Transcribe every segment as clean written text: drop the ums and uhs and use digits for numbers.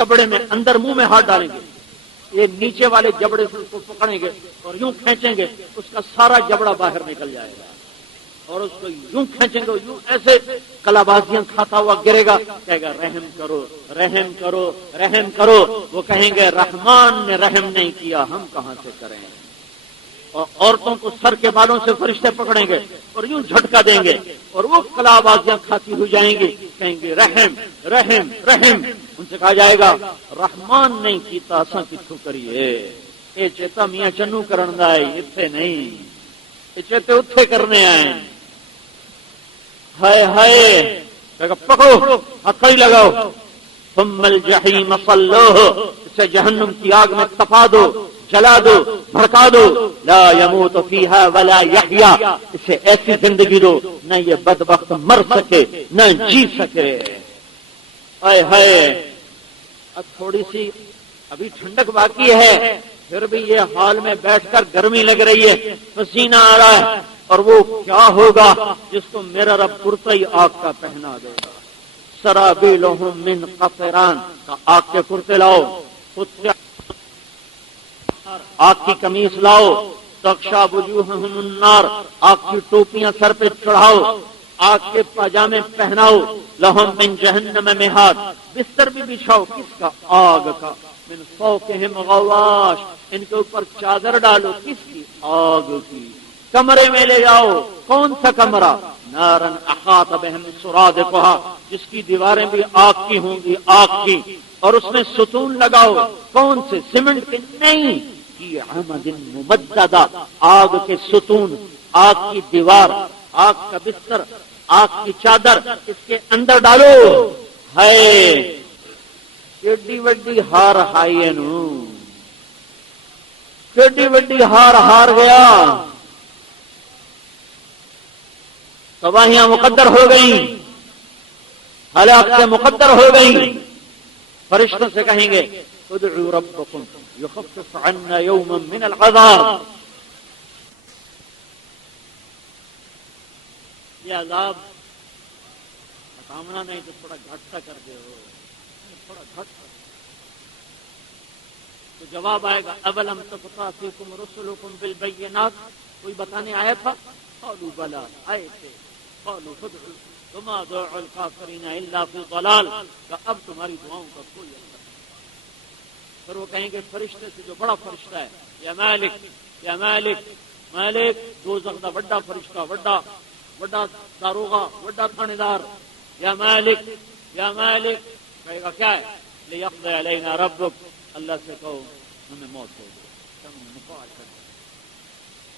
جبڑے میں اندر منہ میں ہاتھ ڈالیں گے، یہ نیچے والے جبڑے سے اس کو پکڑیں گے اور یوں کھینچیں گے، اس کا سارا جبڑا باہر نکل جائے گا، اور اس کو یوں کھینچیں گے، یوں ایسے کلابازیاں کھاتا ہوا گرے گا، کہے گا رحم کرو رحم کرو رحم کرو۔ وہ کہیں گے رحمان نے رحم نہیں کیا، ہم کہاں سے کریں؟ اور عورتوں کو سر کے بالوں سے فرشتے پکڑیں گے اور یوں جھٹکا دیں گے، اور وہ کلابازیاں کھاتی ہو جائیں گی، کہیں گے رحم رحم رحم۔ ان سے کہا جائے گا رحمان نہیں کیتا اساں کتھوں کریے، اے چیتا میاں چنو کرن دا ہے، اتھے نہیں، اے چیتے اتھے کرنے آئے۔ ہائے ہائے، کہے گا پکڑو ہتھڑی لگاؤ، ثم الجحیم صلوہ، اسے جہنم کی آگ میں تپا دو، جلا دو، بھڑکا دو، لا یموت فیہا ولا یحیا، اسے ایسی زندگی دو نہ یہ بدبخت مر سکے نہ جی سکے۔ ہائے ہائے، اب تھوڑی سی ابھی ٹھنڈک باقی ہے، پھر بھی یہ ہال میں بیٹھ کر گرمی لگ رہی ہے، پسینہ آ رہا ہے، اور وہ کیا ہوگا جس کو میرا رب کرتا ہی آگ کا پہنا دے گا۔ سرابیلہم من قطران، آگ کے کرتے لاؤ، خود سے آگ کی قمیص لاؤ، تغشا وجوہہم النار، آگ کی ٹوپیاں سر پہ چڑھاؤ، آگ کے پاجامے پہناؤ، لہم من جہنم مہاد، بستر بھی بچھاؤ، کس کا؟ آگ کا، من فوقہم غواش، ان کے اوپر چادر ڈالو، کس کی؟ آگ کی۔ کمرے میں لے جاؤ، کون سا کمرہ؟ نارن احاط بہم سرادقہا، جس کی دیواریں بھی آگ کی ہوں گی، آگ کی، اور اس میں ستون لگاؤ، کون سے؟ سیمنٹ کے نہیں، کی عمد ممددہ، آگ کے ستون، آگ کی دیوار، آگ کا بستر، آگ کی چادر، اس کے اندر ڈالو۔ ہے ایڈی وڈی ہار ہائی نو، ایڈی وڈی ہار ہار گیا، تباہیاں مقدر ہو گئیں، ہلاکتیں مقدر ہو گئیں۔ فرشتوں سے کہیں گے ادعوا ربکم یخفف عنا یوما من العذاب، یہ عذاب بتامنا نہیں تو تھوڑا گھٹ سا کر دے ہو، تھوڑا گھٹ سا، تو جواب آئے گا اولم تک تأتیکم رسلکم بالبینات، کوئی بتانے آیا تھا؟ قالوا بلا، آئے تھے، قالوا فادعوا وما دعاء الکافرین الا فی ضلال، کہ اب تمہاری دعاؤں کا کوئی اثر نہیں۔ پھر وہ کہیں گے فرشتے سے جو بڑا فرشتہ ہے، یا مالک یا مالک، مالک دوزخ دا بڑا فرشتہ، بڑا داروغہ، بڑا تھانے دار، یا مالک یا مالک، کہے گا کیا ہے؟ لیقضی علینا ربک، اللہ سے کہو ہمیں موت ہو گئی، ہم مفاعل کر دیں۔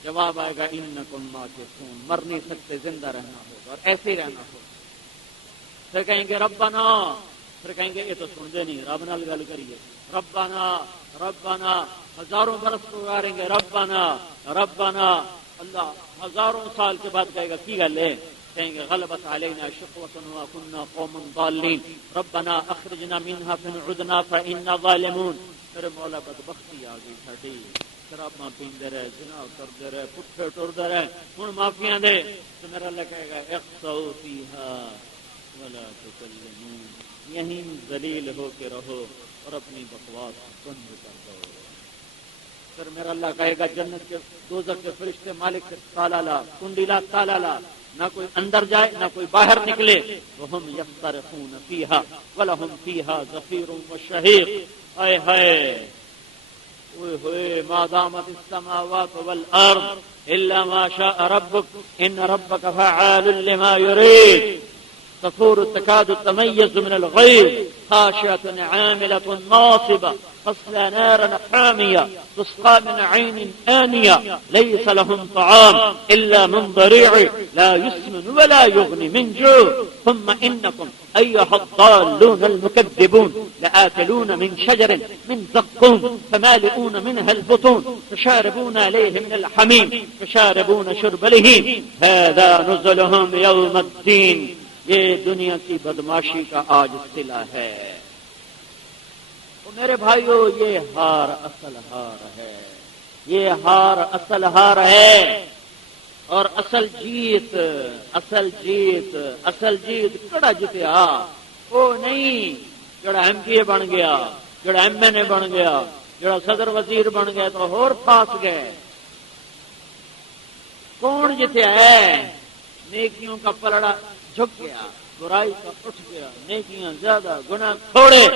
جواب آئے گا انکم ماکثون، مر نہیں سکتے، زندہ رہنا ہوگا، اور ایسے ہی رہنا ہوگا۔ پھر کہیں گے ربنا، پھر کہیں گے یہ تو سن دے نہیں، رب نال گل کریے، ربنا ربنا، ہزاروں برس پکاریں گے ربنا ربنا، اللہ ہزاروں سال کے بعد کہے گا کی گل ہے؟ کہیں گے غلبت علینا شقوتنا وکنا قوما ضالین، ربنا اخرجنا منها فإن عدنا فإنا ظالمون۔ میرے مولا بدبختی آ گئی ساڈی، شراباں پیندے رہے، زنا کردے رہے، پٹھے ٹردے رہے، ہن معافیاں دے، تو میرا اللہ کہے گا اخسؤوا فیہا ولا تکلمون، یہیں ذلیل ہو کے رہو اور اپنی بکواس بند کر دو۔ پھر میرا اللہ کہے گا جنت کے دوزخ کے فرشتے مالک سے تالا لا، کنڈی لا، تالا لا، نہ کوئی اندر جائے نہ کوئی باہر نکلے، وہم یصطرخون فیہا ولہم فیہا زفیر وشہیق۔ ہائے ہائے اوئے ہوئے، ما دامت السماوات والارض الا ما شاء ربک ان ربک فعال لما یرید، تفور تكاد تميز من الغيظ خاشعة عاملة ناصبة تصلى نارا حامية تسقى من عين آنية ليس لهم طعام إلا من ضريع لا يسمن ولا يغني من جوع ثم إنكم أيها الضالون المكذبون لآكلون من شجر من زقوم فمالئون منها البطون فشاربون عليه من الحميم فشاربون شرب الهيم هذا نزلهم يوم الدين۔ یہ دنیا کی بدماشی کا آج صلہ ہے۔ تو میرے بھائیو، یہ ہار اصل ہار ہے، یہ ہار اصل ہار ہے، اور اصل جیت اصل جیت اصل جیت کڑا جتیا وہ نہیں جڑا ایم پی اے بن گیا، جڑا ایم این اے بن گیا، جڑا صدر وزیر بن گیا تو اور پھاس گئے۔ کون جتے ہے؟ نیکیوں کا پلڑا جھک گیا، برائی کا اٹھ گیا، نیکیاں زیادہ گناہ تھوڑے،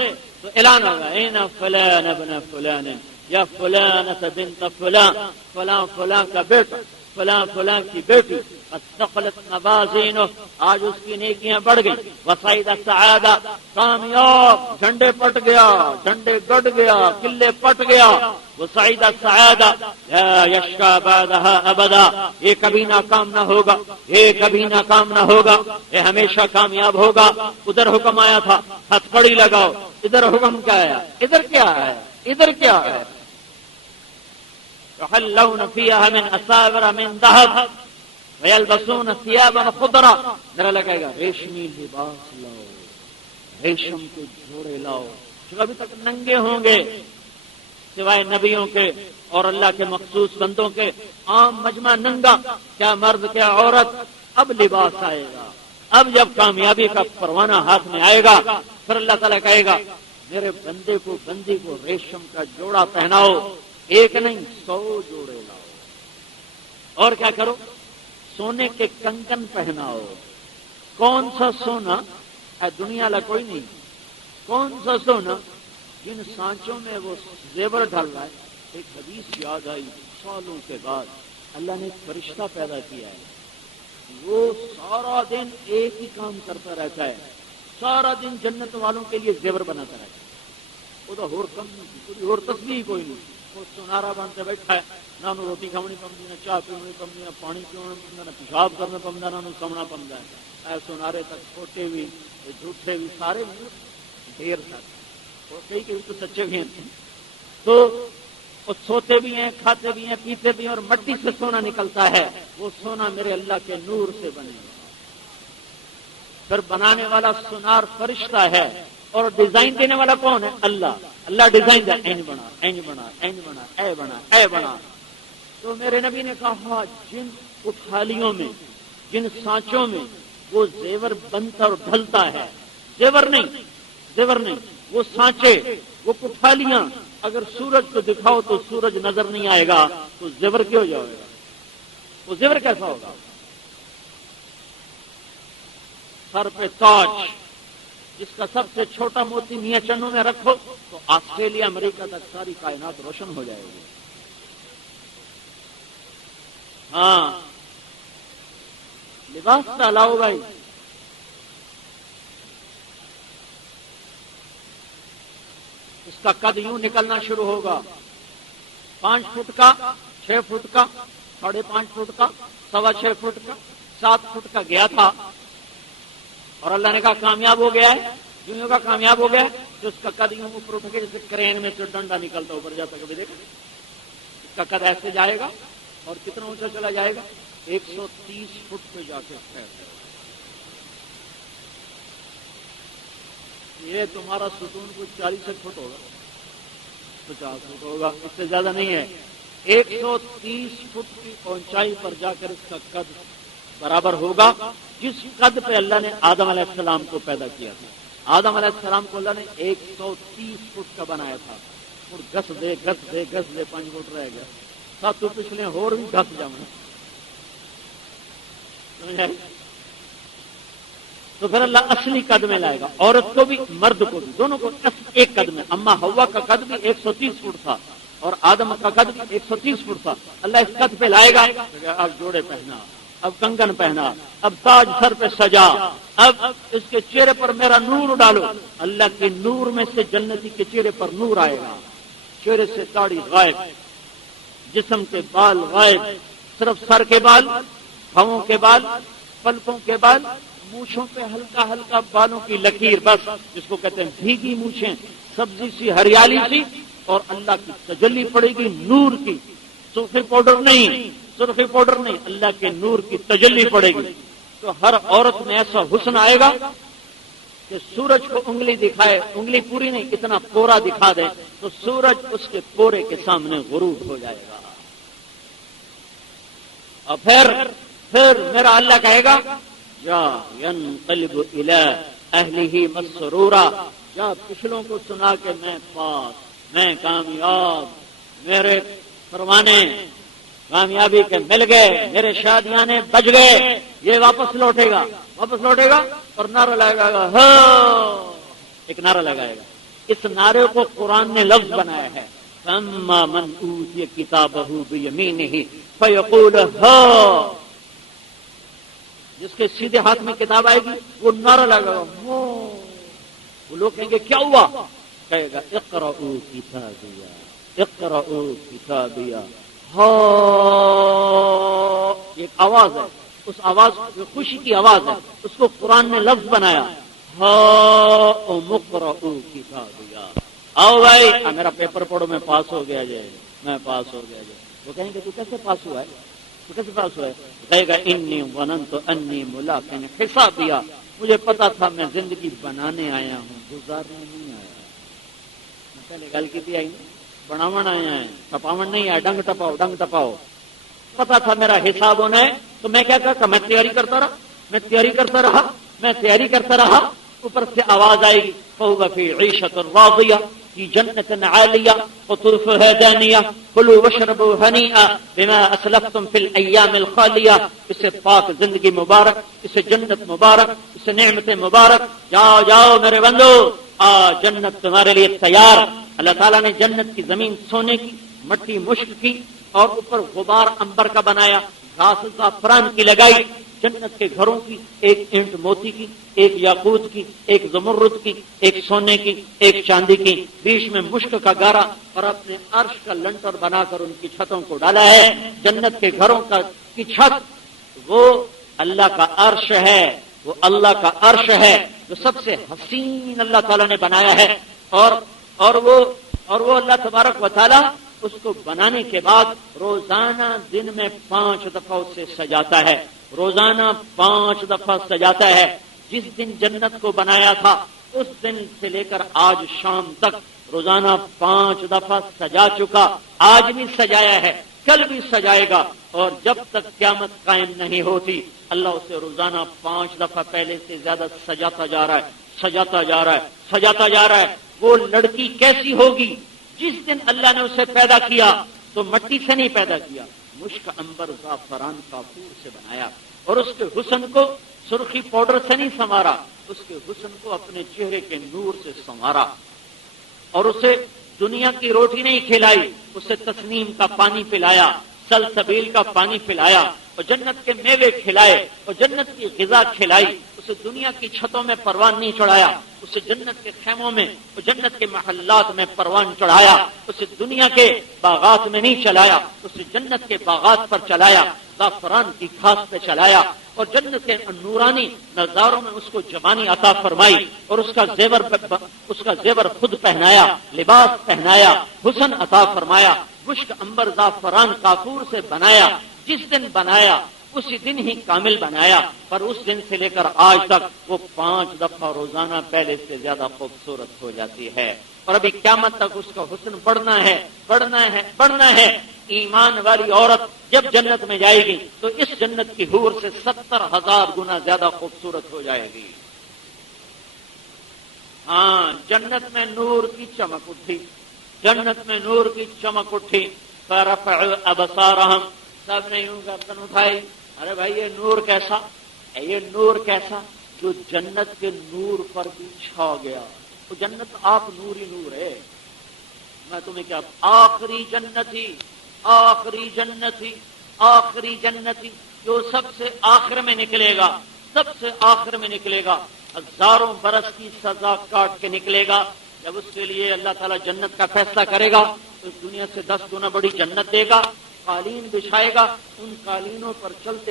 تو اعلان ہوگا اینا فلان ابن فلان یا فلانۃ بنت فلان، فلاں فلاں کا بیٹا، فلاں فلاں کی بیٹی، استقلت موازینہ، آج اس کی نیکیاں بڑھ گئی، وصعد السعادہ، کامیاب، جھنڈے پٹ گیا، جھنڈے گڑ گیا، قلعے پٹ گیا، وصعد السعادہ لا یشقى بعدها ابدا، یہ کبھی ناکام نہ ہوگا، یہ کبھی ناکام نہ ہوگا، یہ ہمیشہ کامیاب ہوگا۔ ادھر حکم آیا تھا ہتھ کڑی لگاؤ، ادھر حکم کیا آیا؟ ادھر کیا ہے؟ ادھر کیا ہے؟ يحلون فيها من أساور من ذهب ويلبسون ثيابا خضرا، میرا لگے گا ریشمی لباس لاؤ، ریشم کے جوڑے لاؤ، جو ابھی تک ننگے ہوں گے سوائے نبیوں کے اور اللہ کے مخصوص بندوں کے، عام مجمع ننگا، کیا مرد کیا عورت۔ اب لباس آئے گا، اب جب کامیابی کا پروانہ ہاتھ میں آئے گا پھر اللہ تعالیٰ کہے گا میرے بندے کو، بندی کو ریشم کا جوڑا پہناؤ، ایک نہیں 100 جوڑے لاؤ، اور کیا کرو؟ سونے کے کنگن پہناؤ۔ کون سا سونا ہے؟ دنیا لا کوئی نہیں۔ کون سا سونا؟ جن سانچوں میں وہ زیور ڈال رہا ہے۔ ایک حدیث یاد آئی، سالوں کے بعد اللہ نے ایک فرشتہ پیدا کیا ہے، وہ سارا دن ایک ہی کام کرتا رہتا ہے، سارا دن جنت والوں کے لیے زیور بناتا رہتا ہے۔ وہ تو اور کم نہیں، کوئی اور تسبیح کوئی نہیں، وہ سنارا بن کے بیٹھا ہے، نہ روٹی کھانی پمدی، نہ چاہ پینی پمدی، نہ پانی پینا پمدا، نہ پیشاب کرنا پمدا، نہ سونا پمدا ہے۔ سنارے تک چھوٹے بھی جھوٹے بھی سارے ڈھیر تک، اور کئی تو سچے بھی ہیں، تو وہ سوتے بھی ہیں، کھاتے بھی ہیں، پیتے بھی ہیں، اور مٹی سے سونا نکلتا ہے، وہ سونا میرے اللہ کے نور سے بنے گا۔ پھر بنانے والا سونار فرشتہ ہے، اور ڈیزائن دینے والا کون ہے؟ اللہ۔ اللہ ڈیزائن دے، اینج بنا، اینج بنا، اینج بنا، اے بنا، اے بنا۔ تو میرے نبی نے کہا جن اٹھالیوں میں، جن سانچوں میں وہ زیور بنتا اور ڈھلتا ہے، زیور نہیں، زیور نہیں، وہ سانچے، وہ کٹھالیاں، اگر سورج کو دکھاؤ تو سورج نظر نہیں آئے گا، تو زیور کیوں ہو جائے گا؟ وہ زیور کیسا ہوگا؟ سر پہ تاج، جس کا سب سے چھوٹا موتی میاں چنوں میں رکھو تو آسٹریلیا امریکہ تک ساری کائنات روشن ہو جائے گی۔ ہاں، لباس ڈالاؤ بھائی۔ اس کا قد یوں نکلنا شروع ہوگا، 5 فٹ کا، 6 فٹ کا، 5.5 فٹ کا، 6.25 فٹ کا، 7 فٹ کا گیا تھا، اور اللہ نے کہا کامیاب ہو گیا ہے، یوں کا کامیاب ہو گیا ہے، تو اس کا قد یوں اوپر اٹھ کے جیسے کرین میں سے ڈنڈا نکلتا اوپر جاتا، کبھی دیکھا؟ اس کا قد ایسے جائے گا، اور کتنا اونچا چلا جائے گا؟ 130 فٹ پہ جا کے یہ تمہارا ستون کوئی 40 فٹ ہوگا، 50 فٹ ہوگا، اس سے زیادہ نہیں ہے۔ 130 فٹ کی اونچائی پر جا کر اس کا قد برابر ہوگا جس قد پہ اللہ نے آدم علیہ السلام کو پیدا کیا تھا۔ آدم علیہ السلام کو اللہ نے 130 فٹ کا بنایا تھا، اور گس دے 5 فٹ رہ گیا، 7 پچھلے اور بھی گس جانا۔ تو پھر اللہ اصلی قد میں لائے گا، عورت کو بھی مرد کو بھی، دونوں کو ایک قد میں۔ اما ہوا کا قد بھی 130 فٹ تھا، اور آدم کا قد بھی 130 فٹ تھا۔ اللہ اس قد پہ لائے گا، اب جوڑے پہنا، اب کنگن پہنا، اب تاج سر پہ سجا، اب اس کے چہرے پر میرا نور ڈالو۔ اللہ کے نور میں سے جنتی کے چہرے پر نور آئے گا، چہرے سے داڑھی غائب، جسم کے بال غائب، صرف سر کے بال، پھاؤں کے بال، پلکوں کے بال، مونچھوں پہ ہلکا ہلکا بالوں کی لکیر، بس جس کو کہتے ہیں بھیگی مونچھیں، سبزی سی ہریالی سی، اور اللہ کی تجلی پڑے گی نور کی، سرخی پاؤڈر نہیں، سرخی پاؤڈر نہیں، اللہ کے نور کی تجلی پڑے گی۔ تو ہر عورت میں ایسا حسن آئے گا کہ سورج کو انگلی دکھائے، انگلی پوری نہیں، اتنا پورا دکھا دے تو سورج اس کے پورے کے سامنے غروب ہو جائے گا۔ اور پھر میرا اللہ کہے گا یا ينقلب الى اهله مسرورا، جا پچھلوں کو سنا کہ میں پاس، میں کامیاب، میرے پروانے کامیابی کے مل گئے، میرے شادیانے بج گئے، یہ واپس لوٹے گا اور نعرہ لگائے گا، ہاں ایک نعرہ لگائے گا۔ اس نعرے کو قرآن نے لفظ بنایا ہے، اما من اوتی کتابہ بیمینہ فیقول ہاں، جس کے سیدھے ہاتھ میں کتاب آئے گی وہ نعرہ لگائے گا، وہ لوگ کہیں گے کیا ہوا؟ کہے گا اقرؤ کتابیہ اقرؤ کتابیہ، ہاں، ایک آواز ہے، اس آواز جو خوشی کی آواز ہے، اس کو قرآن نے لفظ بنایا، ہاں اقرؤ کتابیہ، آؤ بھائی میرا پیپر پڑھو، میں پاس ہو گیا جائے، میں پاس ہو گیا جائے۔ وہ کہیں گے تو کیسے پاس ہوا ہے؟ تو کیسے پاس ہوا ہے؟ کہے گا انی ظننت انی ملاق حسابیہ، مجھے پتا تھا میں زندگی بنانے آیا ہوں، گزارنے نہیں آیا۔ میں پہلے گل کی آئی بناون آیا ہے، ٹپاون نہیں آیا، ڈنگ ٹپاؤ۔ پتا تھا میرا حساب ہونا ہے، تو میں کیا کرتا، میں تیاری کرتا رہا، اوپر سے آواز آئے گی فَهُوَ فِي عِيشَةٍ رَاضِيَةٍ فِي جَنَّةٍ عَالِيَةٍ قُطُوفُهَا دَانِيَةٌ كُلُوا وَاشْرَبُوا هَنِيئًا بِمَا أَسْلَفْتُمْ فِي الْأَيَّامِ الْخَالِيَةِ، اسے پاک زندگی مبارک، اسے جنت مبارک، اسے نعمت مبارک، جاؤ میرے بندو، جنت تمہارے لیے تیار۔ اللہ تعالیٰ نے جنت کی زمین سونے کی، مٹی مشک کی، اور اوپر غبار عنبر کا بنایا، گھاس زعفران کی لگائی، جنت کے گھروں کی، ایک اینٹ موتی کی، ایک یاقوت کی، ایک زمرد کی، ایک سونے کی، ایک چاندی کی، بیچ میں مشک کا گارا، اور اپنے عرش کا لنٹر بنا کر ان کی چھتوں کو ڈالا ہے۔ جنت کے گھروں کی چھت وہ اللہ کا عرش ہے، وہ اللہ کا عرش ہے جو سب سے حسین اللہ تعالیٰ نے بنایا ہے، اور وہ اللہ تبارک و تعالیٰ اس کو بنانے کے بعد روزانہ دن میں 5 دفعہ اسے سجاتا ہے، روزانہ 5 دفعہ سجاتا ہے۔ جس دن جنت کو بنایا تھا اس دن سے لے کر آج شام تک روزانہ 5 دفعہ سجا چکا، آج بھی سجایا ہے، کل بھی سجائے گا، اور جب تک قیامت قائم نہیں ہوتی اللہ اسے روزانہ 5 دفعہ پہلے سے زیادہ سجاتا جا رہا ہے۔ وہ لڑکی کیسی ہوگی؟ جس دن اللہ نے اسے پیدا کیا تو مٹی سے نہیں پیدا کیا، مشک عنبر زعفران کافور سے بنایا، اور اس کے حسن کو سرخی پاؤڈر سے نہیں سنوارا، اس کے حسن کو اپنے چہرے کے نور سے سنوارا، اور اسے دنیا کی روٹی نہیں کھلائی، اسے تسنیم کا پانی پلایا، سلسبیل کا پانی پلایا، اور جنت کے میوے کھلائے، اور جنت کی غذا کھلائی، اسے دنیا کی چھتوں میں پروان نہیں چڑھایا، اسے جنت کے خیموں میں اور جنت کے محلات میں پروان چڑھایا، اسے دنیا کے باغات میں نہیں چلایا، اسے جنت کے باغات پر چلایا، زعفران کی گھاس پہ چلایا، اور جنت کے نورانی نظاروں میں اس کو جوانی عطا فرمائی، اور اس کا زیور خود پہنایا، لباس پہنایا، حسن عطا فرمایا، مشک عنبر زعفران کافور سے بنایا، جس دن بنایا اسی دن ہی کامل بنایا، پر اس دن سے لے کر آج تک وہ 5 دفعہ روزانہ پہلے سے زیادہ خوبصورت ہو جاتی ہے، اور ابھی قیامت تک اس کا حسن بڑھنا ہے۔ ایمان والی عورت جب جنت میں جائے گی تو اس جنت کی حور سے 70,000 گنا زیادہ خوبصورت ہو جائے گی۔ ہاں، جنت میں نور کی چمک اٹھی، فرفعوا ابصارهم، سب نے یوں گردن اٹھائی، ارے بھائی یہ نور کیسا جو جنت کے نور پر بھی چھا گیا۔ تو جنت آپ نور ہی نور ہے، میں تمہیں کیا، آخری جنتی جو سب سے آخر میں نکلے گا، ہزاروں برس کی سزا کاٹ کے نکلے گا۔ جب اس کے لیے اللہ تعالیٰ جنت کا فیصلہ کرے گا تو دنیا سے 10 گنا بڑی جنت دے گا، قالین بچھائے گا، ان قالینوں پر چلتے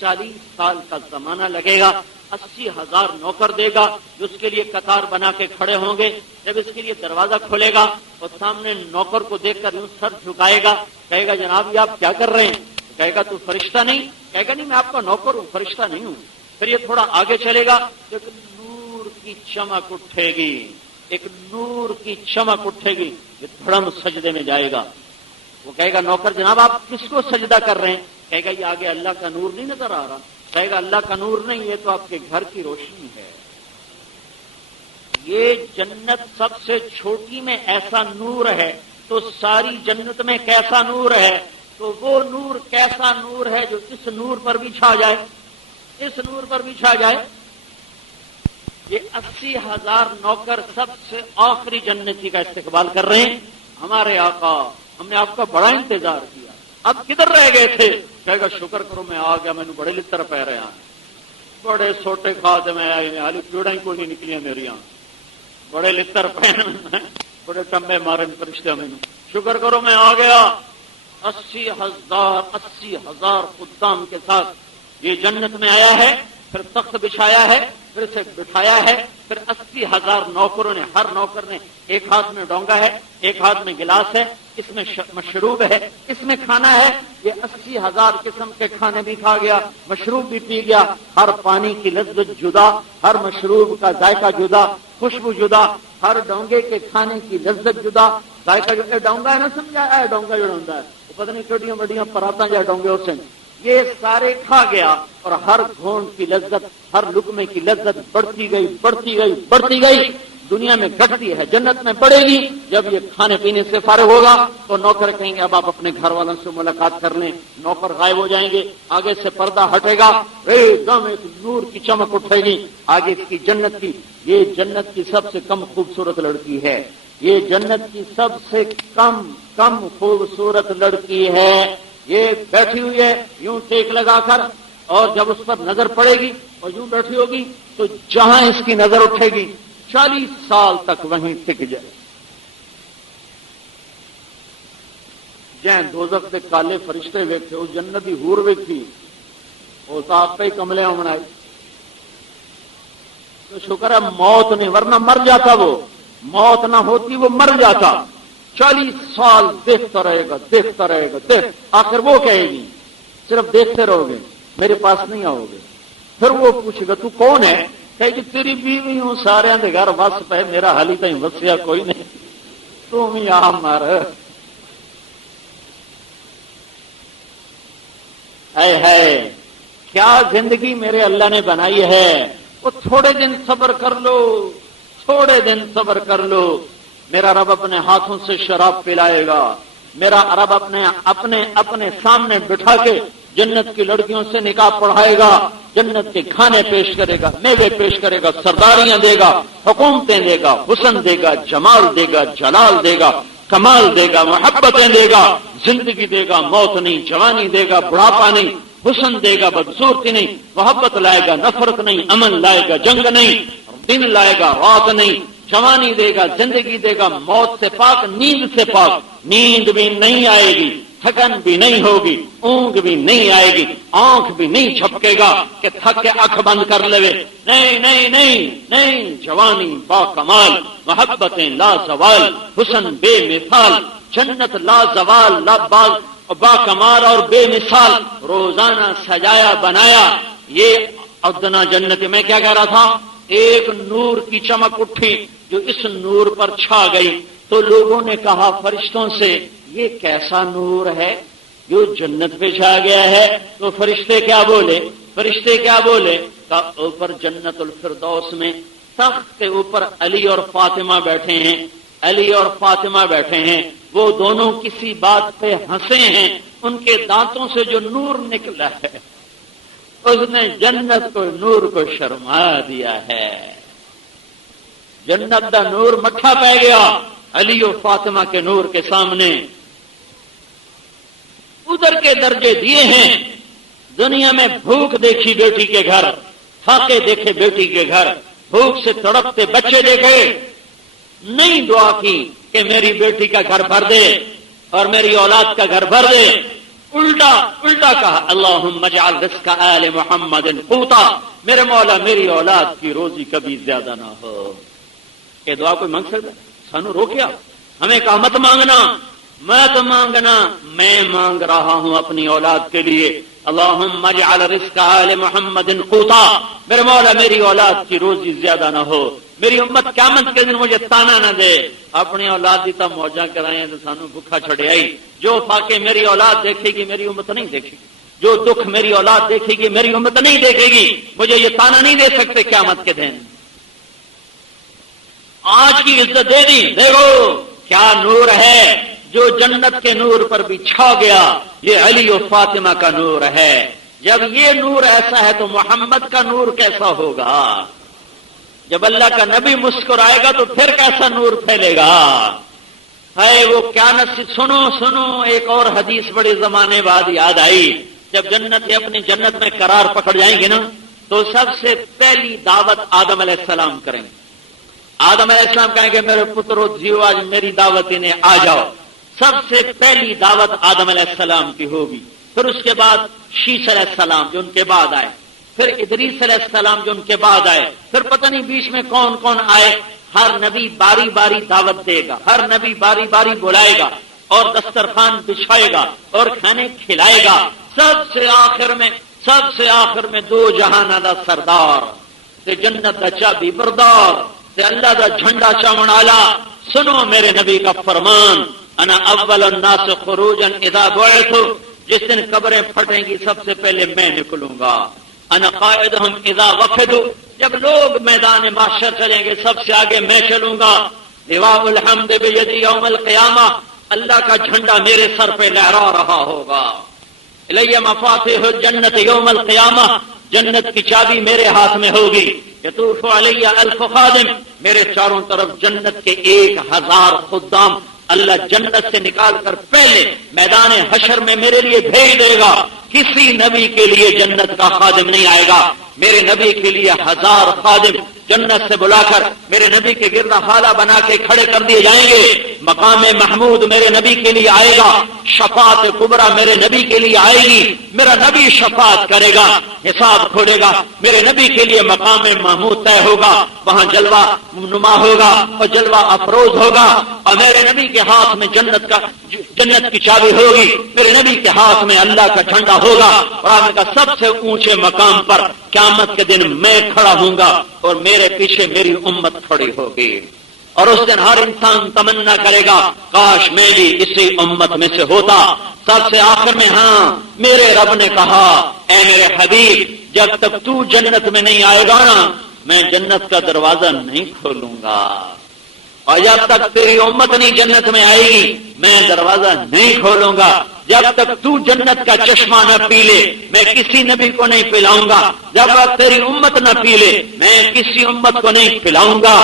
40 سال کا زمانہ لگے گا، 80,000 نوکر دے گا جو اس کے لیے قطار بنا کے کھڑے ہوں گے۔ جب اس کے لیے دروازہ کھلے گا اور سامنے نوکر کو دیکھ کر یوں سر جھکائے گا، کہے گا جناب یہ آپ کیا کر رہے ہیں؟ کہے گا تو فرشتہ نہیں؟ کہے گا نہیں میں آپ کا نوکر ہوں، فرشتہ نہیں ہوں۔ پھر یہ تھوڑا آگے چلے گا، ایک نور کی چمک اٹھے گی، یہ دھڑم سجدے میں جائے گا۔ وہ کہے گا نوکر جناب آپ کس کو سجدہ کر رہے ہیں؟ کہے گا یہ آگے اللہ کا نور نہیں نظر آ رہا؟ کہے گا اللہ کا نور نہیں، یہ تو آپ کے گھر کی روشنی ہے، یہ جنت سب سے چھوٹی میں ایسا نور ہے تو ساری جنت میں کیسا نور ہے؟ تو وہ نور کیسا نور ہے جو اس نور پر بھی چھا جائے، اس نور پر بھی چھا جائے۔ یہ 80,000 نوکر سب سے آخری جنتی کا استقبال کر رہے ہیں۔ ہمارے آقا، ہم نے آپ کا بڑا انتظار کیا، اب کدھر رہ گئے تھے؟ کہے گا شکر کرو میں آ گیا، مینو بڑے لتر پہ رہے ہیں، بڑے سوٹے کھاتے میں آئے، حالی پیڑا ہی کوئی نہیں نکلیاں میری یہاں، بڑے لتر پہن، بڑے ٹمبے مارے فرشتے مینو، شکر کرو میں آ گیا۔ 80,000 خدام کے ساتھ یہ جنت میں آیا ہے، پھر تخت بچھایا ہے، پھر اسے بٹھایا ہے، پھر 80,000 نوکروں نے، ہر نوکر نے ایک ہاتھ میں ڈونگا ہے، ایک ہاتھ میں گلاس ہے، اس میں مشروب ہے، اس میں کھانا ہے۔ یہ 80,000 قسم کے کھانے بھی کھا گیا، مشروب بھی پی گیا، ہر پانی کی لذت جدا، ہر مشروب کا ذائقہ جدا، خوشبو جدا، ہر ڈونگے کے کھانے کی لذت جدا، ذائقہ جو ڈونگا ہے نا، سمجھا ہے ڈونگا جو ہوتا ہے، وہ پتہ نہیں چھوٹیاں بڑیاں پراتا یا ڈونگے اسے یہ سارے کھا گیا، اور ہر گھونٹ کی لذت، ہر لقمے کی لذت بڑھتی گئی بڑھتی گئی بڑھتی گئی، دنیا میں گھٹتی ہے، جنت میں بڑھے گی۔ جب یہ کھانے پینے سے فارغ ہوگا تو نوکر کہیں گے اب آپ اپنے گھر والوں سے ملاقات کر لیں، نوکر غائب ہو جائیں گے، آگے سے پردہ ہٹے گا، ایک دم ایک نور کی چمک اٹھے گی، آگے اس کی جنت کی، یہ جنت کی سب سے کم خوبصورت لڑکی ہے، یہ جنت کی سب سے کم خوبصورت لڑکی ہے، یہ بیٹھی ہوئی ہے یوں ٹیک لگا کر، اور جب اس پر نظر پڑے گی اور یوں بیٹھی ہوگی تو جہاں اس کی نظر اٹھے گی 40 سال تک وہیں ٹک جائے۔ جائیں دوزخ کے کالے فرشتے ویکھے، اس جنتی حور ویکھی، وہ تو آپ پہ ہی کملے ہونا، تو شکر ہے موت نہیں، ورنہ مر جاتا، وہ موت نہ ہوتی وہ مر جاتا۔ 40 سال دیکھتا رہے گا دیکھتا رہے گا، آخر وہ کہے گی صرف دیکھتے رہو گے، میرے پاس نہیں آؤ گے۔ پھر وہ پوچھے گا تو کون ہے؟ کہے گی تیری بیوی ہوں، سارے دے گھر وس پہ، میرا حالی تھی وسیا کوئی نہیں، تم ہی آ مر۔ ہے کیا زندگی میرے اللہ نے بنائی ہے، وہ تھوڑے دن صبر کر لو، تھوڑے دن صبر کر لو، میرا رب اپنے ہاتھوں سے شراب پلائے گا، میرا رب اپنے سامنے بٹھا کے جنت کی لڑکیوں سے نکاح پڑھائے گا، جنت کے کھانے پیش کرے گا، میوے پیش کرے گا، سرداریاں دے گا، حکومتیں دے گا، حسن دے گا، جمال دے گا، جلال دے گا، کمال دے گا، محبتیں دے گا، زندگی دے گا، موت نہیں، جوانی دے گا، بڑھاپا نہیں، حسن دے گا، بدصورتی نہیں، محبت لائے گا، نفرت نہیں، امن لائے گا، جنگ نہیں، دن لائے گا، رات نہیں، جوانی دے گا، زندگی دے گا، موت سے پاک، نیند سے پاک، نیند بھی نہیں آئے گی، تھکن بھی نہیں ہوگی، اونگ بھی نہیں آئے گی، آنکھ بھی نہیں چھپکے گا کہ تھک کے آنکھ بند کر لے، نہیں نہیں نہیں نہیں، جوانی با کمال، محبتیں لا زوال، حسن بے مثال، جنت لا زوال، با کمال اور بے مثال، روزانہ سجایا بنایا۔ یہ ادنا جنت میں کیا کہہ رہا تھا، ایک نور کی چمک اٹھی جو اس نور پر چھا گئی، تو لوگوں نے کہا فرشتوں سے یہ کیسا نور ہے جو جنت پہ چھا گیا ہے؟ تو فرشتے کیا بولے؟ کہ اوپر جنت الفردوس میں تخت کے اوپر علی اور فاطمہ بیٹھے ہیں، علی اور فاطمہ بیٹھے ہیں، وہ دونوں کسی بات پہ ہنسے ہیں، ان کے دانتوں سے جو نور نکلا ہے اس نے جنت کو نور کو شرما دیا ہے، جنت دا نور مٹھا پہ گیا علی و فاطمہ کے نور کے سامنے۔ ادھر کے درجے دیے ہیں، دنیا میں بھوک دیکھی بیٹی کے گھر، فاقے دیکھے بیٹی کے گھر، بھوک سے تڑپتے بچے دیکھے، نہیں دعا کی کہ میری بیٹی کا گھر بھر دے اور میری اولاد کا گھر بھر دے، الٹا کہا اللہم اجعل رزق آل محمد قوتا، میرے مولا میری اولاد کی روزی کبھی زیادہ نہ ہو۔ یہ دعا کوئی مانگ سکتا؟ سانو روکیا، ہمیں کہا مت مانگنا، مت مانگنا، میں مانگ رہا ہوں اپنی اولاد کے لیے، اللہم اجعل رزق آل محمد قوتا، میرے مولا میری اولاد کی روزی زیادہ نہ ہو، میری امت قیامت کے دن مجھے تانا نہ دے، اپنی اولاد دی تا موجاں کرائیں تو سانو بھوکا چھڑے آئی، جو فاقے میری اولاد دیکھے گی میری امت نہیں دیکھے گی، جو دکھ میری اولاد دیکھے گی میری امت نہیں دیکھے گی، مجھے یہ تانا نہیں دے سکتے قیامت کے دن۔ آج کی عزت دے دی. دیکھو کیا نور ہے جو جنت کے نور پر بھی چھا گیا. یہ علی و فاطمہ کا نور ہے. جب یہ نور ایسا ہے تو محمد کا نور کیسا ہوگا؟ جب اللہ کا نبی مسکرائے گا تو پھر کیسا نور پھیلے گا؟ ہے وہ کیا سنو سنو ایک اور حدیث بڑے زمانے بعد یاد آئی. جب جنت اپنی جنت میں قرار پکڑ جائیں گے نا تو سب سے پہلی دعوت آدم علیہ السلام کریں گے. آدم علیہ السلام کہیں گے میرے پترو جیو آج میری دعوت انہیں آ جاؤ. سب سے پہلی دعوت آدم علیہ السلام کی ہوگی. پھر اس کے بعد شیش علیہ السلام جو ان کے بعد آئے, پھر ادریس علیہ السلام جو ان کے بعد آئے, پھر پتہ نہیں بیچ میں کون کون آئے. ہر نبی باری باری دعوت دے گا, ہر نبی باری باری بلائے گا اور دسترخوان بچھائے گا اور کھانے کھلائے گا. سب سے آخر میں دو جہان دا سردار تے جنت دا چابی بردار تے اللہ دا جھنڈا چاون والا. سنو میرے نبی کا فرمان, انا اول الناس خروجا اذا بعث. جس دن قبریں پھٹیں گی سب سے پہلے میں نکلوں گا. انا قائدہم اذا وفدوا. جب لوگ میدان محشر چلیں گے سب سے آگے میں چلوں گا. لواء الحمد بیدی یوم القیامہ. اللہ کا جھنڈا میرے سر پہ لہرا رہا ہوگا. الی مفاتیح الجنت یوم القیامہ. جنت کی چابی میرے ہاتھ میں ہوگی. یطوف علی الف خادم. میرے چاروں طرف جنت کے 1000 خدام اللہ جنت سے نکال کر پہلے میدان حشر میں میرے لیے بھیج دے گا. کسی نبی کے لیے جنت کا خادم نہیں آئے گا. میرے نبی کے لیے 1000 خادم جنت سے بلا کر میرے نبی کے گرد حالہ بنا کے کھڑے کر دیے جائیں گے. مقام محمود میرے نبی کے لیے آئے گا. شفاعت کبریٰ میرے نبی کے لیے آئے گی. میرا نبی شفاعت کرے گا, حساب کھولے گا. میرے نبی کے لیے مقام محمود طے ہوگا. وہاں جلوہ نما ہوگا اور جلوہ افروز ہوگا. اور میرے نبی کے ہاتھ میں جنت کی چابی ہوگی. میرے نبی کے ہاتھ میں اللہ کا جھنڈا ہوگا. اور آپ کا سب سے اونچے مقام پر قیامت کے دن میں کھڑا ہوں گا اور میرے پیچھے میری امت کھڑی ہوگی. اور اس دن ہر انسان تمنا کرے گا کاش میں بھی اسی امت میں سے ہوتا. سب سے آخر میں ہاں میرے رب نے کہا اے میرے حبیب جب تک تو جنت میں نہیں آئے گا نا میں جنت کا دروازہ نہیں کھولوں گا. اور جب تک تیری امت نہیں جنت میں آئے گی میں دروازہ نہیں کھولوں گا. جب تک تو جنت کا چشمہ نہ پی لے میں کسی نبی کو نہیں پلاؤں گا. جب تک تیری امت نہ پی لے میں کسی امت کو نہیں پلاؤں گا.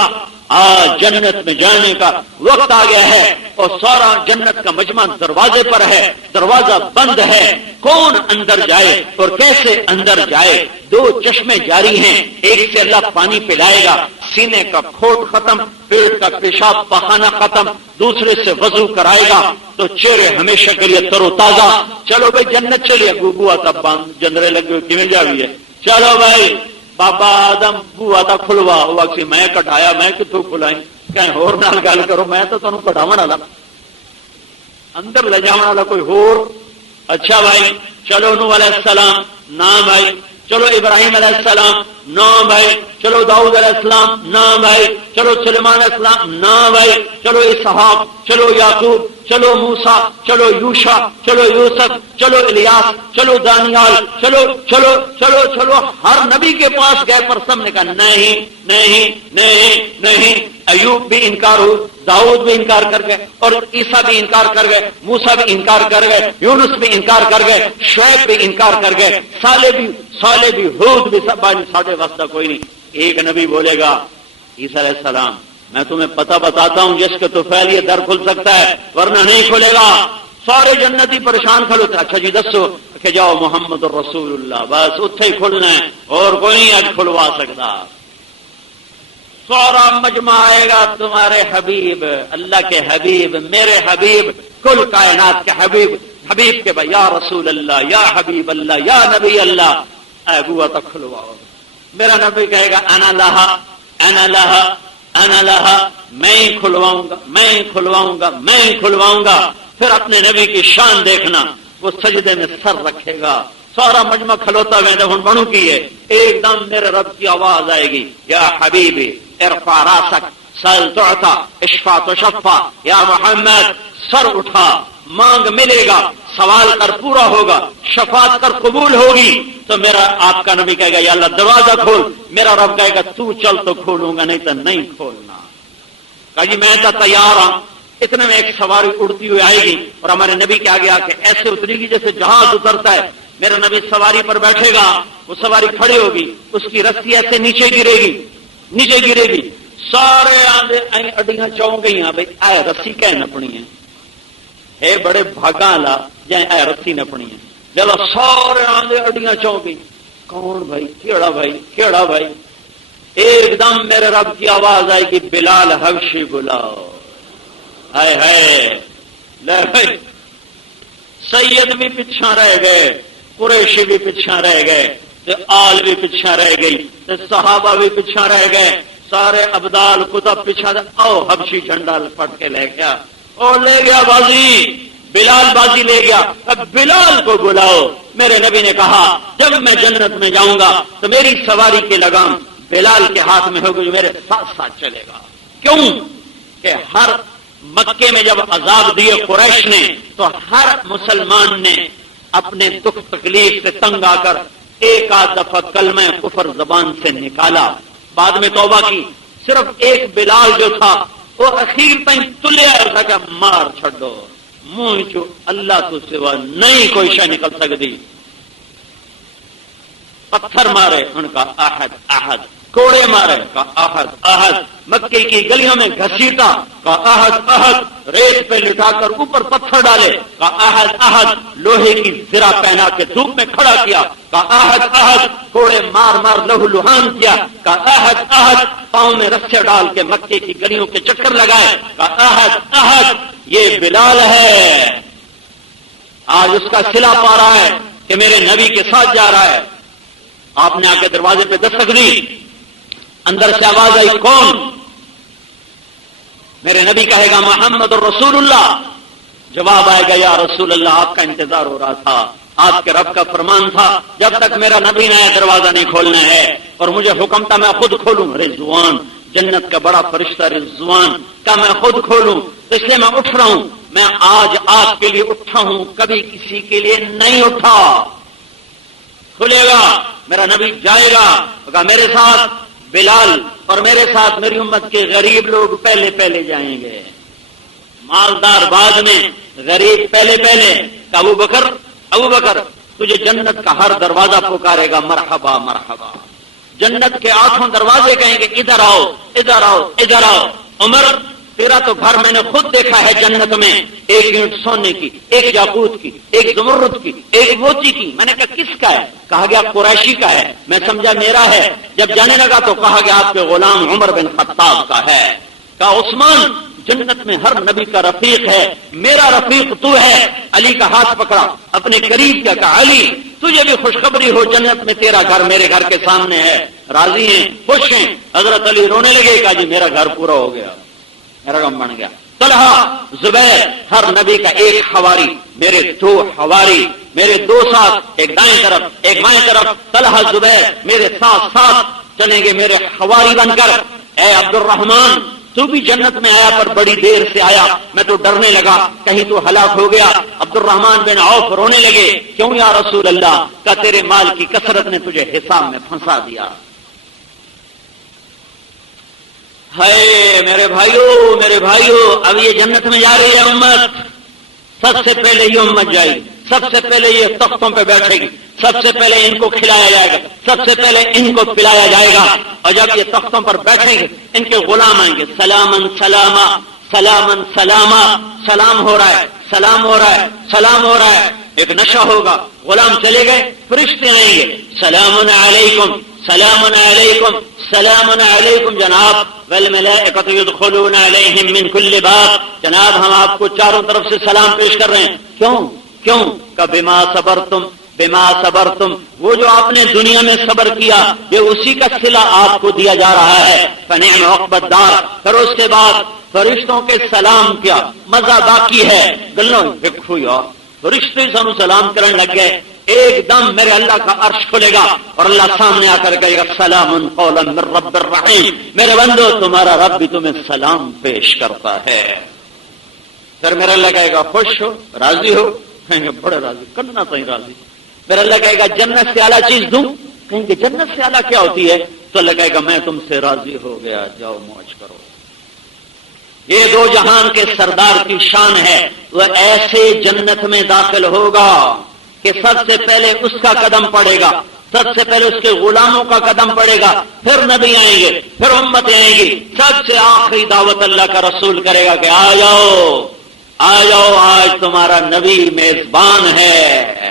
آج جنت میں جانے کا وقت آ گیا ہے اور سارا جنت کا مجمع دروازے پر ہے. دروازہ بند ہے. کون اندر جائے اور کیسے اندر جائے؟ 2 چشمے جاری ہیں. ایک سے اللہ پانی پلائے گا, سینے کا کھوٹ ختم, پیٹ کا پیشاب پخانہ ختم. دوسرے سے وضو کرائے گا تو چہرے ہمیشہ کے لیے تر و تازہ. چلو بھائی جنت چلیے. بوا تب جندرے لگے ہوئے جا بھی ہے. چلو بھائی بابا آدم بوا تھا کھلوا ہوا سی میں کٹایا میں کتوں کھلائی کہیں ہور نال گل کرو میں تو تمہیں کٹاو والا اندر لے جاؤ والا کوئی ہور. اچھا بھائی چلو نوح علیہ السلام نہ بھائی. چلو ابراہیم علیہ السلام نہ بھائی. چلو داؤد علیہ السلام نہ بھائی. چلو سلیمان علیہ السلام نہ بھائی. چلو اسحاق, چلو یعقوب, چلو موسیٰ, چلو یوشع, چلو یوسف, چلو الیاس, چلو دانیال, چلو چلو چلو چلو ہر نبی کے پاس گئے پر سب نے کہا نہیں نہیں نہیں نہیں. ایوب بھی انکار ہو, داؤد بھی انکار کر گئے اور عیسیٰ بھی انکار کر گئے, موسیٰ بھی انکار کر گئے, یونس بھی انکار کر گئے, شعیب بھی انکار کر گئے, صالح بھی ہود بھی سب ساڑھے واسطہ کوئی نہیں. ایک نبی بولے گا عیسیٰ علیہ السلام میں تمہیں پتہ بتاتا ہوں جس کے تو پھیل یہ در کھل سکتا ہے ورنہ نہیں کھلے گا. سارے جنتی پریشان کھلوتے. اچھا جی دسو کہ جاؤ محمد رسول اللہ بس اتھے ہی کھلنا ہے اور کوئی نہیں آج کھلوا سکتا. سارا مجمع آئے گا تمہارے حبیب اللہ کے حبیب میرے حبیب کل کائنات کے حبیب حبیب کے بھائی یا رسول اللہ یا حبیب اللہ یا نبی اللہ اے بوا تک کھلواؤ. میرا نبی کہے گا انا لہا انا لہا انا لہا میں ہی کھلواؤں گا میں ہی کھلواؤں گا میں ہی کھلواؤں گا. پھر اپنے نبی کی شان دیکھنا وہ سجدے میں سر رکھے گا. سارا مجمع کھلوتا میں جب بنو کی ہے ایک دم میرے رب کی آواز آئے گی یا حبیبی ارفع راسک سل تعطا اشفع تشفع. یا محمد سر اٹھا مانگ ملے گا, سوال کر پورا ہوگا, شفاعت کر قبول ہوگی. تو میرا آپ کا نبی کہے گا یا اللہ دروازہ کھول. میرا رب کہے گا تو چل تو کھولوں گا نہیں تو نہیں کھولنا. کہا جی میں تو تیار ہوں. اتنے میں ایک سواری اڑتی ہوئی آئے گی اور ہمارے نبی کے آگے آ کے ایسے اترے گی جیسے جہاز اترتا ہے. میرا نبی سواری پر بیٹھے گا, وہ سواری کھڑی ہوگی, اس کی رسی ایسے نیچے گرے گی, نیچے گرے گی, سارے آدھے اڈیاں چون گئی. بھائی آئے رسی کہ نپنی ہے بڑے بھاگا لا جائیں آئے رسی نپنی ہے. جب سارے آدھے اڈیاں چون گئی, کون بھائی, کیڑا بھائی, کیڑا بھائی. ایک دم میرے رب کی آواز آئے گی, بلال حبشی بلاؤ. ہائے ہائے, لے بھائی سید بھی پیچھا رہ گئے, قریشی بھی پیچھا رہ گئے, آل بھی پیچھا رہ گئی, صحابہ بھی پیچھا رہ گئے, سارے ابدال کتب پیچھا. او حبشی جھنڈا پٹ کے لے گیا, اور لے گیا بازی, بلال بازی لے گیا. اب بلال کو بلاؤ. میرے نبی نے کہا جب میں جنت میں جاؤں گا تو میری سواری کی لگام بلال کے ہاتھ میں ہوگی جو میرے ساتھ ساتھ چلے گا. کیوں کہ ہر مکے میں جب عذاب دیے قریش نے تو ہر مسلمان نے اپنے دکھ تکلیف سے تنگ آ کر ایک آدھ دفعہ کلمہ کفر زبان سے نکالا, بعد میں توبہ کی. صرف ایک بلال جو تھا وہ اخیر تک تلیا تھا کہ مار چھڈو, منہ چو اللہ تو سوا نہیں کوئی شے نکل سکتی. پتھر مارے ان کا احد احد, کوڑے مارے کا احد احد, مکے کی گلیوں میں گھسیٹا کا احد احد, ریت پہ لٹا کر اوپر پتھر ڈالے کا احد احد, لوہے کی زرہ پہنا کے دھوپ میں کھڑا کیا کا احد احد, کوڑے مار مار لہو لہان کیا کا احد احد, پاؤں میں رسے ڈال کے مکے کی گلیوں کے چکر لگائے کا احد احد. یہ بلال ہے, آج اس کا صلہ پا رہا ہے کہ میرے نبی کے ساتھ جا رہا ہے. آپ نے آ کے دروازے پہ دستک دی, اندر سے آواز آئی کون؟ میرے نبی کہے گا محمد رسول اللہ. جواب آئے گا یا رسول اللہ آپ کا انتظار ہو رہا تھا, آپ کے رب کا فرمان تھا جب تک میرا نبی نہ آیا دروازہ نہیں کھولنا ہے, اور مجھے حکم تھا میں خود کھولوں. رضوان جنت کا بڑا فرشتہ رضوان کا میں خود کھولوں, تو اس لیے میں اٹھ رہا ہوں. میں آج آپ کے لیے اٹھا ہوں, کبھی کسی کے لیے نہیں اٹھا. کھلے گا, میرا نبی جائے گا, میرے ساتھ بلال اور میرے ساتھ میری امت کے غریب لوگ پہلے پہلے جائیں گے, مالدار بعد میں, غریب پہلے پہلے. ابو بکر ابو بکر تجھے جنت کا ہر دروازہ پکارے گا مرحبا مرحبا. جنت کے 8 دروازے کہیں گے ادھر آؤ ادھر آؤ ادھر آؤ. عمر تیرا تو گھر میں نے خود دیکھا ہے جنت میں, 1 یونٹ سونے کی, 1 یاقوت کی, 1 زمرد کی, 1 موتی کی. میں نے کہا کس کا ہے؟ کہا گیا قریشی کا ہے. میں سمجھا میرا ہے. جب جانے لگا تو کہا گیا آپ کے غلام عمر بن خطاب کا ہے. کہا عثمان جنت میں ہر نبی کا رفیق ہے, میرا رفیق تو ہے. علی کا ہاتھ پکڑا, اپنے قریب کیا کہا علی تجھے بھی خوشخبری ہو جنت میں تیرا گھر میرے گھر کے سامنے ہے. راضی ہیں, خوش ہیں. حضرت علی رونے لگے, کہا جی میرا گھر پورا ہو گیا, میرا غم بن گیا. طلحہ زبیر ہر نبی کا ایک حواری, میرے 2 حواری, میرے 2 ساتھ, ایک دائیں طرف ایک بائیں طرف. طلحہ زبیر میرے ساتھ ساتھ چلیں گے میرے حواری بن کر. اے عبد الرحمان تو بھی جنت میں آیا پر بڑی دیر سے آیا, میں تو ڈرنے لگا کہیں تو ہلاک ہو گیا. عبد الرحمان بن عوف رونے لگے, کیوں یا رسول اللہ؟ کا تیرے مال کی کثرت نے تجھے حساب میں پھنسا دیا. ہے میرے بھائیو اب یہ جنت میں جا رہی ہے امت. سب سے پہلے یہ امت جائے گی, سب سے پہلے یہ تختوں پہ بیٹھے گی, سب سے پہلے ان کو کھلایا جائے گا, سب سے پہلے ان کو پلایا جائے گا. اور جب یہ تختوں پر بیٹھیں گے ان کے غلام آئیں گے, سلامن سلاما سلامن سلاما, سلام ہو رہا ہے سلام ہو رہا ہے سلام ہو رہا ہے. ایک نشہ ہوگا, غلام چلے گئے, فرشتے آئیں گے, سلام علیکم سلام علیکم سلام علیکم جناب, والملائکۃ یدخلون علیہم من کل باب. جناب ہم آپ کو چاروں طرف سے سلام پیش کر رہے ہیں. کیوں کہ بما صبرتم, وہ جو آپ نے دنیا میں صبر کیا یہ اسی کا صلہ آپ کو دیا جا رہا ہے. فنعم عقبى الدار. پھر اس کے بعد فرشتوں کے سلام کیا مزہ باقی ہے. گلوں دیکھو یار فرشتے سانو سلام کرنے لگ گئے. ایک دم میرے اللہ کا عرش کھلے گا اور اللہ سامنے آ کر کہے گا سلام قولا من رب الرحیم. میرے بندو تمہارا رب بھی تمہیں سلام پیش کرتا ہے. پھر میرا اللہ کہے گا خوش ہو راضی ہو, کہیں گے بڑے راضی, کرنا صحیح راضی. پھر اللہ کہے گا جنت سے اعلیٰ چیز دوں, کہیں گے جنت سے اعلیٰ کیا ہوتی ہے؟ تو اللہ کہے گا میں تم سے راضی ہو گیا, جاؤ موج کرو. یہ دو جہان کے سردار کی شان ہے، وہ ایسے جنت میں داخل ہوگا کہ سب سے پہلے اس کا قدم پڑے گا، سب سے پہلے اس کے غلاموں کا قدم پڑے گا، پھر نبی آئیں گے، پھر امتیں آئیں گی، سب سے آخری دعوت اللہ کا رسول کرے گا کہ آ جاؤ آ جاؤ، آج تمہارا نبی میزبان ہے۔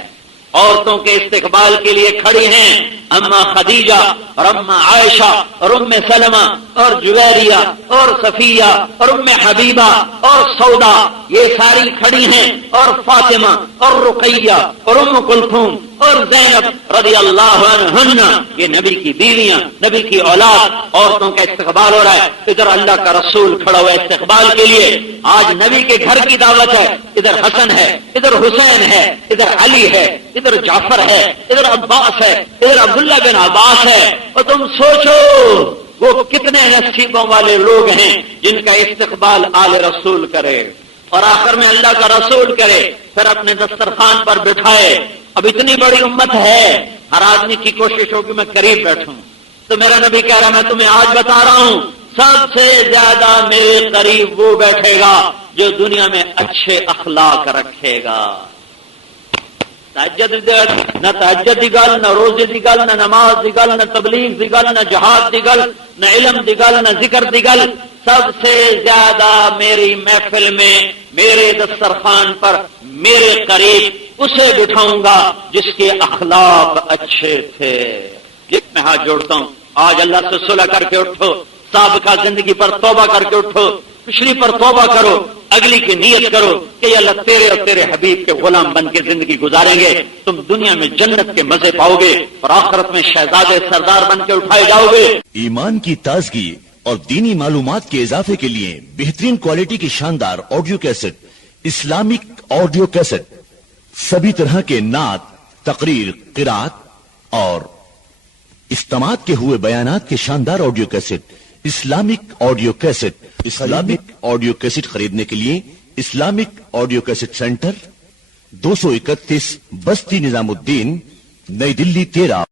عورتوں کے استقبال کے لیے کھڑی ہیں اما خدیجہ اور اما عائشہ اور ام سلمہ اور جویریہ اور صفیہ اور ام حبیبہ اور سودا، یہ ساری کھڑی ہیں، اور فاطمہ اور رقیہ اور ام کلثوم اور زینب رضی اللہ عنہن، یہ نبی کی بیویاں، نبی کی اولاد، عورتوں کا استقبال ہو رہا ہے۔ ادھر اللہ کا رسول کھڑا ہوا ہے استقبال کے لیے، آج نبی کے گھر کی دعوت ہے، ادھر حسن ہے، ادھر حسین ہے، ادھر علی ہے، ادھر جعفر ہے، ادھر عباس ہے، ادھر عبداللہ بن عباس ہے، اور تم سوچو وہ کتنے نصیبوں والے لوگ ہیں جن کا استقبال آل رسول کرے، اور آخر میں اللہ کا رسول کرے، پھر اپنے دسترخوان پر بٹھائے۔ اب اتنی بڑی امت ہے، ہر آدمی کی کوشش ہوگی میں قریب بیٹھوں، تو میرا نبی کہہ رہا میں تمہیں آج بتا رہا ہوں، سب سے زیادہ میرے قریب وہ بیٹھے گا جو دنیا میں اچھے اخلاق رکھے گا۔ تہجد نہ تہجد دی گل، نہ روزے دی گل، نہ نماز دی گل، نہ تبلیغ دی گل، نہ جہاد دی گل، نہ علم دی گل، نہ ذکر دی گل، سب سے زیادہ میری محفل میں، میرے دسترخوان پر، میرے قریب اسے بٹھاؤں گا جس کے اخلاق اچھے تھے۔ میں ہاتھ جوڑتا ہوں، آج اللہ سے صلح کر کے اٹھو، سابقہ زندگی پر توبہ کر کے اٹھو، پچھلی پر توبہ کرو، اگلی کی نیت کرو کہ یا اللہ تیرے اور تیرے حبیب کے غلام بن کے زندگی گزاریں گے، تم دنیا میں جنت کے مزے پاؤ گے اور آخرت میں شہزادے سردار بن کے اٹھائے جاؤ گے۔ ایمان کی تازگی اور دینی معلومات کے اضافے کے لیے بہترین کوالٹی کی شاندار audio cassette, Islamic audio cassette, سبھی طرح کے نعت، تقریر، قرات اور استماعت کے ہوئے بیانات کے شاندار audio cassette, Islamic audio cassette. Islamic audio cassette خریدنے کے لیے اسلامک آڈیو کیسٹ سینٹر 231 بستی نظام الدین، نئی دلی 13